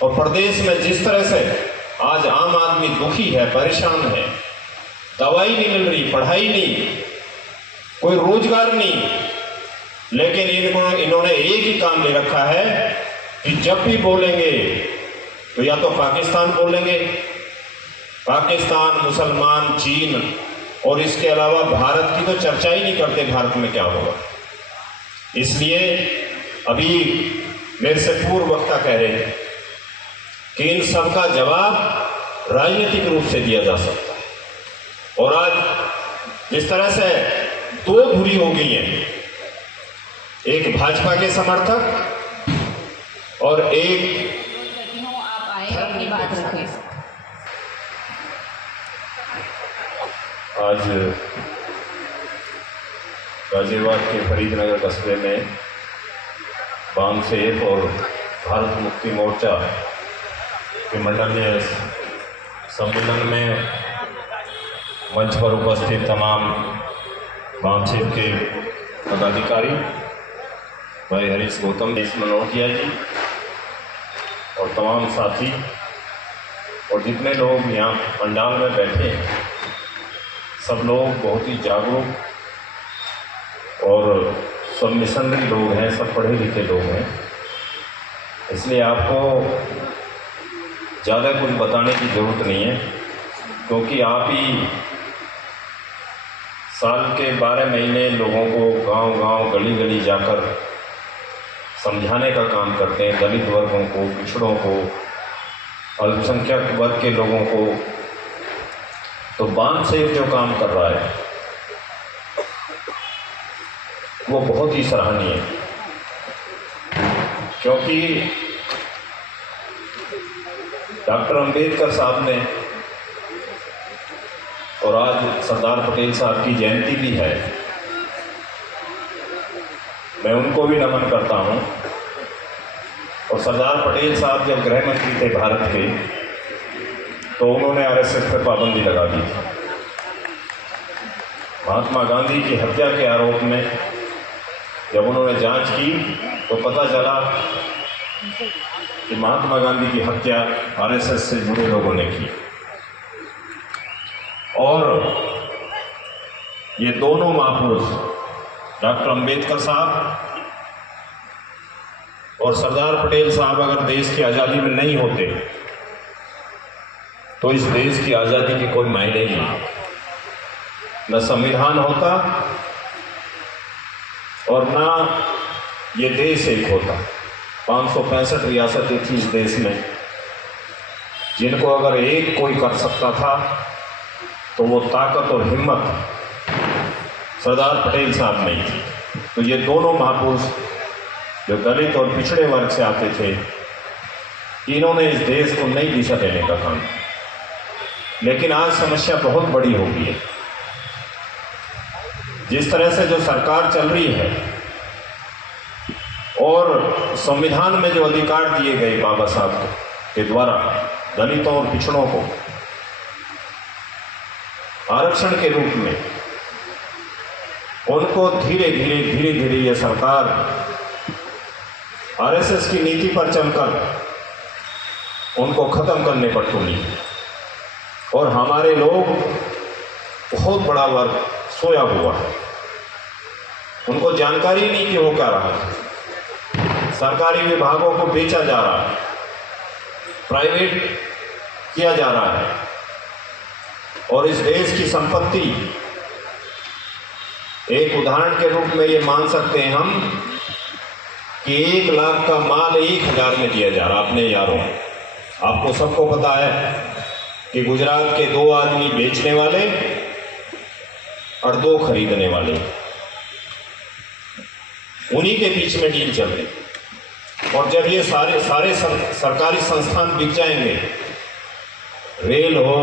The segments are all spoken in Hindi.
और प्रदेश में जिस तरह से आज आम आदमी दुखी है, परेशान है, दवाई नहीं मिल रही, पढ़ाई नहीं, कोई रोजगार नहीं, लेकिन इन्होंने एक ही काम ले रखा है कि जब भी बोलेंगे तो या तो पाकिस्तान बोलेंगे, पाकिस्तान, मुसलमान, चीन, और इसके अलावा भारत की तो चर्चा ही नहीं करते, भारत में क्या होगा। इसलिए अभी मेरे से पूर्व वक्ता कह रहे हैं कि इन सब का जवाब राजनीतिक रूप से दिया जा सकता है। और आज जिस तरह से दो धुरी हो गई है, एक भाजपा के समर्थक और एक आप आए अपनी बात रखें। आज गाजियाबाद के फरीदनगर कस्बे में बामसेफ और भारत मुक्ति मोर्चा के मंडलीय सम्मेलन में मंच पर उपस्थित तमाम बामसेफ के पदाधिकारी भाई हरीश गौतम, मनोहरिया जी और तमाम साथी और जितने लोग यहाँ पंडाल में बैठे हैं, सब लोग बहुत ही जागरूक और सब मिशनरी लोग हैं, सब पढ़े लिखे लोग हैं। इसलिए आपको ज़्यादा कुछ बताने की ज़रूरत नहीं है, क्योंकि आप ही साल के 12 महीने लोगों को गांव-गांव, गली-गली जाकर समझाने का काम करते हैं, दलित वर्गों को, पिछड़ों को, अल्पसंख्यक वर्ग के लोगों को। तो बामसेफ जो काम कर रहा है वो बहुत ही सराहनीय है, क्योंकि डॉक्टर अंबेडकर साहब ने, और आज सरदार पटेल साहब की जयंती भी है, मैं उनको भी नमन करता हूं। और सरदार पटेल साहब जब गृह मंत्री थे भारत के, तो उन्होंने आरएसएस पर पाबंदी लगा दी। महात्मा गांधी की हत्या के आरोप में जब उन्होंने जांच की तो पता चला कि महात्मा गांधी की हत्या आरएसएस से जुड़े लोगों ने की। और ये दोनों महापुरुष, डॉक्टर अंबेडकर साहब और सरदार पटेल साहब, अगर देश की आज़ादी में नहीं होते तो इस देश की आज़ादी के कोई मायने ही नहीं, न संविधान होता और ना ये देश एक होता। 565 रियासतें थी इस देश में, जिनको अगर एक कोई कर सकता था तो वो ताकत और हिम्मत सरदार पटेल साहब में थी। तो ये दोनों महापुरुष जो दलित और पिछड़े वर्ग से आते थे, इन्होंने इस देश को नई दिशा देने का काम। लेकिन आज समस्या बहुत बड़ी हो गई है। जिस तरह से जो सरकार चल रही है और संविधान में जो अधिकार दिए गए बाबा साहब के द्वारा दलितों और पिछड़ों को आरक्षण के रूप में, उनको धीरे धीरे ये सरकार आरएसएस की नीति पर चलकर उनको खत्म करने पर तुली। और हमारे लोग, बहुत बड़ा वर्ग सोया हुआ है, उनको जानकारी नहीं कि हो क्या रहा है। सरकारी विभागों को बेचा जा रहा है, प्राइवेट किया जा रहा है, और इस देश की संपत्ति, एक उदाहरण के रूप में ये मान सकते हैं हम कि 1 लाख का माल 1000 में दिया जा रहा। अपने यारों, आपको सबको पता है कि गुजरात के 2 आदमी बेचने वाले और 2 खरीदने वाले, उन्हीं के बीच में डील चल रही। और जब ये सारे सरकारी संस्थान बिक जाएंगे, रेल हो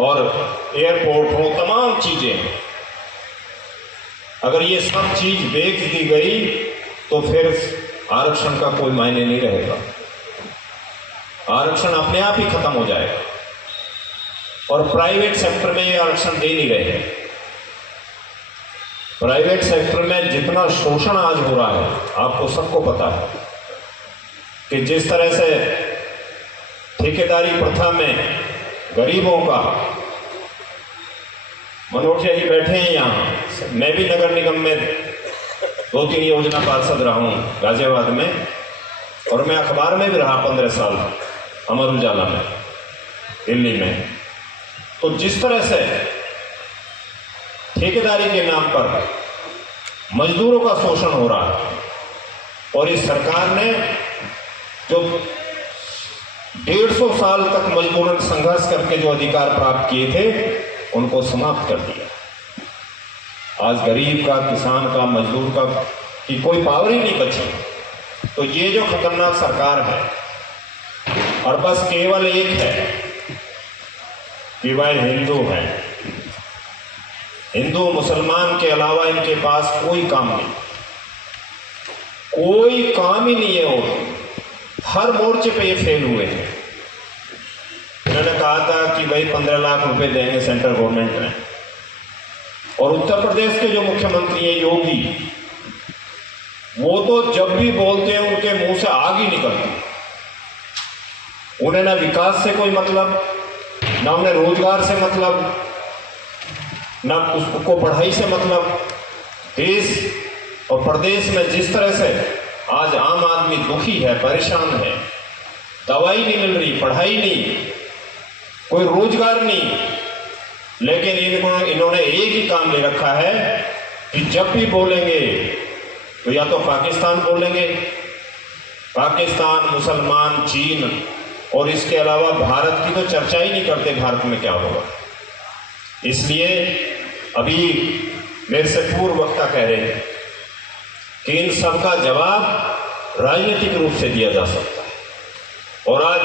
और एयरपोर्ट हो, तमाम चीजें, अगर ये सब चीज बेच दी गई तो फिर आरक्षण का कोई मायने नहीं रहेगा। आरक्षण अपने आप ही खत्म हो जाएगा। और प्राइवेट सेक्टर में ये आरक्षण दे नहीं रहे हैं। प्राइवेट सेक्टर में जितना शोषण आज हो रहा है, आपको सबको पता है कि जिस तरह से ठेकेदारी प्रथा में गरीबों का, मनोज जी बैठे हैं यहाँ, मैं भी नगर निगम में 2-3 योजना पार्षद रहा हूँ गाजियाबाद में, और मैं अखबार में भी रहा 15 साल अमर उजाला में दिल्ली में। तो जिस तरह से ठेकेदारी के नाम पर मजदूरों का शोषण हो रहा है, और इस सरकार ने जो 150 साल तक मजदूरों ने संघर्ष करके जो अधिकार प्राप्त किए थे उनको समाप्त कर दिया। आज गरीब का, किसान का, मजदूर का की कोई पावर ही नहीं बची। तो ये जो खतरनाक सरकार है, और बस केवल एक है कि वह हिंदू हैं, हिंदू मुसलमान के अलावा इनके पास कोई काम नहीं, कोई काम ही नहीं है। और हर मोर्चे पे ये फेल हुए हैं। इन्होंने कहा था कि भाई 15 लाख रुपए देंगे सेंट्रल गवर्नमेंट ने, और उत्तर प्रदेश के जो मुख्यमंत्री हैं योगी, वो तो जब भी बोलते हैं उनके मुंह से आग ही निकलती। उन्हें ना विकास से कोई मतलब, ना उन्हें रोजगार से मतलब, ना उसको पढ़ाई से मतलब। देश और प्रदेश में जिस तरह से आज आम आदमी दुखी है, परेशान है, दवाई नहीं मिल रही, पढ़ाई नहीं, कोई रोजगार नहीं, लेकिन इन्होंने एक ही काम ले रखा है कि जब भी बोलेंगे तो या तो पाकिस्तान बोलेंगे, पाकिस्तान, मुसलमान, चीन, और इसके अलावा भारत की तो चर्चा ही नहीं करते, भारत में क्या होगा। इसलिए अभी मेरे से पूर्व वक्ता कह रहे हैं कि इन सब का जवाब राजनीतिक रूप से दिया जा सकता है। और आज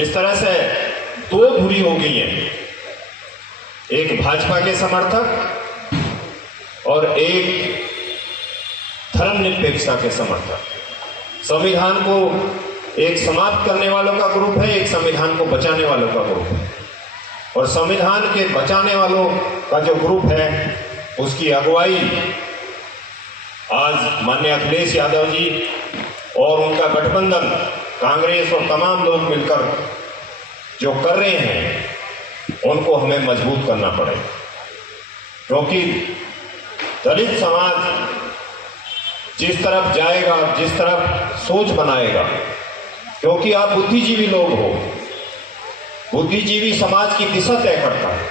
इस तरह से दो धुरी हो गई है, एक भाजपा के समर्थक और एक धर्मनिरपेक्षता के समर्थक। संविधान को एक समाप्त करने वालों का ग्रुप है, एक संविधान को बचाने वालों का ग्रुप है। और संविधान के बचाने वालों का जो ग्रुप है उसकी अगुवाई आज माननीय अखिलेश यादव जी और उनका गठबंधन कांग्रेस और तमाम लोग मिलकर जो कर रहे हैं उनको हमें मजबूत करना पड़ेगा, क्योंकि दलित समाज जिस तरफ जाएगा, जिस तरफ सोच बनाएगा, क्योंकि आप बुद्धिजीवी लोग हो, बुद्धिजीवी समाज की दिशा तय करता है।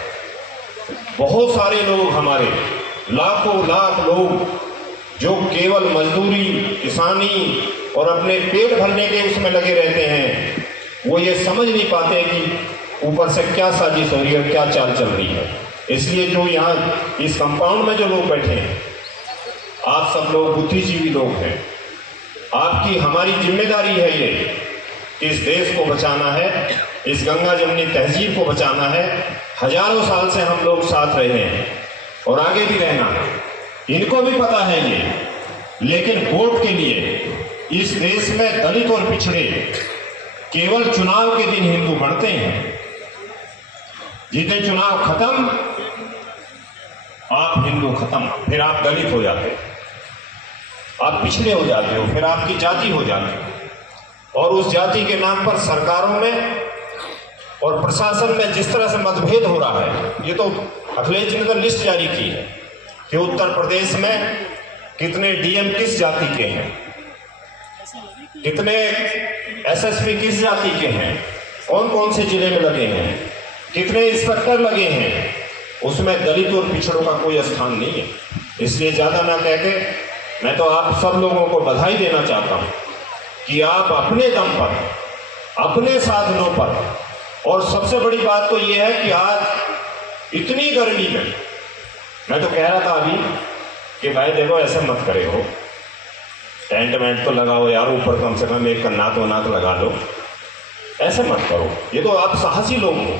बहुत सारे लोग हमारे, लाखों लाख लोग जो केवल मजदूरी, किसानी और अपने पेट भरने के उसमें लगे रहते हैं, वो ये समझ नहीं पाते कि ऊपर से क्या साजिश हो रही है, क्या चाल चल रही है। इसलिए जो यहाँ इस कंपाउंड में जो लोग बैठे हैं, आप सब लोग बुद्धिजीवी लोग हैं। आपकी हमारी जिम्मेदारी है ये कि इस देश को बचाना है, इस गंगा जमुनी तहजीब को बचाना है। हजारों साल से हम लोग साथ रहे हैं और आगे भी रहना है, इनको भी पता है ये। लेकिन वोट के लिए इस देश में दलित और पिछड़े केवल चुनाव के दिन हिंदू बनते हैं। जितने चुनाव खत्म, आप हिंदू खत्म, फिर आप दलित हो जाते हो, आप पिछड़े हो जाते हो, फिर आपकी जाति हो जाती है। और उस जाति के नाम पर सरकारों में और प्रशासन में जिस तरह से मतभेद हो रहा है, ये तो अखिलेश जी ने तो लिस्ट जारी की है कि उत्तर प्रदेश में कितने डीएम किस जाति के हैं, कितने एसएसपी किस जाति के हैं, कौन कौन से जिले में लगे हैं, कितने इंस्पेक्टर लगे हैं, उसमें दलित और पिछड़ों का कोई स्थान नहीं है। इसलिए ज़्यादा ना कह के मैं तो आप सब लोगों को बधाई देना चाहता हूँ कि आप अपने दम पर, अपने साधनों पर, और सबसे बड़ी बात तो ये है कि आज इतनी गर्मी में, मैं तो कह रहा था अभी कि भाई देखो ऐसे मत करे हो, टेंट वेंट तो लगाओ यार, ऊपर कम से कम एक कन्नात वनात लगा लो, ऐसे मत करो। ये तो आप साहसी लोग हो,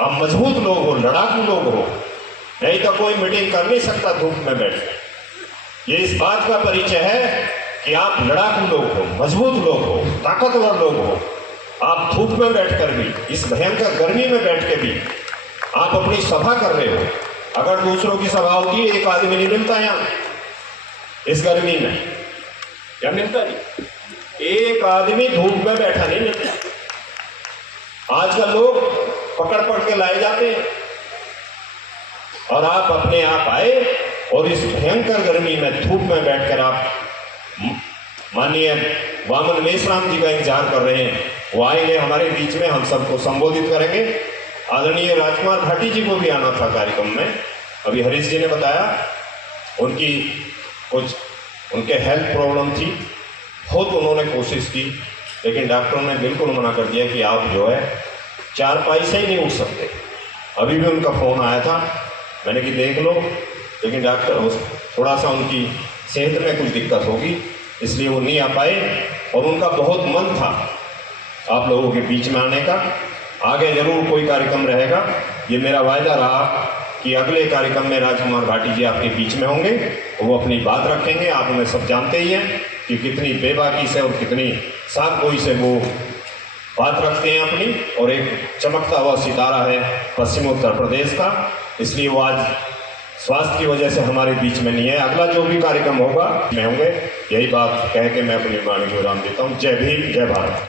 आप मजबूत लोग हो, लड़ाकू लोग हो, नहीं तो कोई मीटिंग कर नहीं सकता धूप में बैठ के। ये इस बात का परिचय है कि आप लड़ाकू लोग हो, मजबूत लोग हो, ताकतवर लोग हो। आप धूप में बैठकर भी, इस भयंकर गर्मी में बैठ के भी आप अपनी सभा कर रहे हो, अगर दूसरों की सभा होती है, एक आदमी नहीं मिलता यहाँ इस गर्मी में, क्या मिलता नहीं, एक आदमी धूप में बैठा नहीं मिलता। आजकल लोग पकड़ पकड़ के लाए जाते हैं, और आप अपने आप आए और इस भयंकर गर्मी में धूप में बैठकर आप माननीय वामन मेश्राम जी का इंतजार कर रहे हैं। वो आएंगे हमारे बीच में, हम सबको संबोधित करेंगे। आदरणीय राजकुमार भाटी जी को भी आना था कार्यक्रम में, अभी हरीश जी ने बताया उनकी कुछ उनके हेल्थ प्रॉब्लम थी, बहुत उन्होंने कोशिश की, लेकिन डॉक्टरों ने बिल्कुल मना कर दिया कि आप जो है चारपाई से ही नहीं उठ सकते। अभी भी उनका फ़ोन आया था, मैंने कि देख लो, लेकिन डॉक्टर थोड़ा सा उनकी सेहत में कुछ दिक्कत होगी, इसलिए वो नहीं आ पाए। और उनका बहुत मन था आप लोगों के बीच में आने का। आगे जरूर कोई कार्यक्रम रहेगा, ये मेरा वायदा रहा कि अगले कार्यक्रम में राजकुमार भाटी जी आपके बीच में होंगे, वो अपनी बात रखेंगे। आप उन्हें सब जानते ही हैं कि कितनी बेबाकी से और कितनी साफ़गोई से वो बात रखते हैं अपनी, और एक चमकता हुआ सितारा है पश्चिम उत्तर प्रदेश का। इसलिए वो आज स्वास्थ्य की वजह से हमारे बीच में नहीं है। अगला जो भी कार्यक्रम होगा में होंगे। यही बात कह के मैं अपनी वाणी को विराम देता हूँ। जय भीम, जय भारत।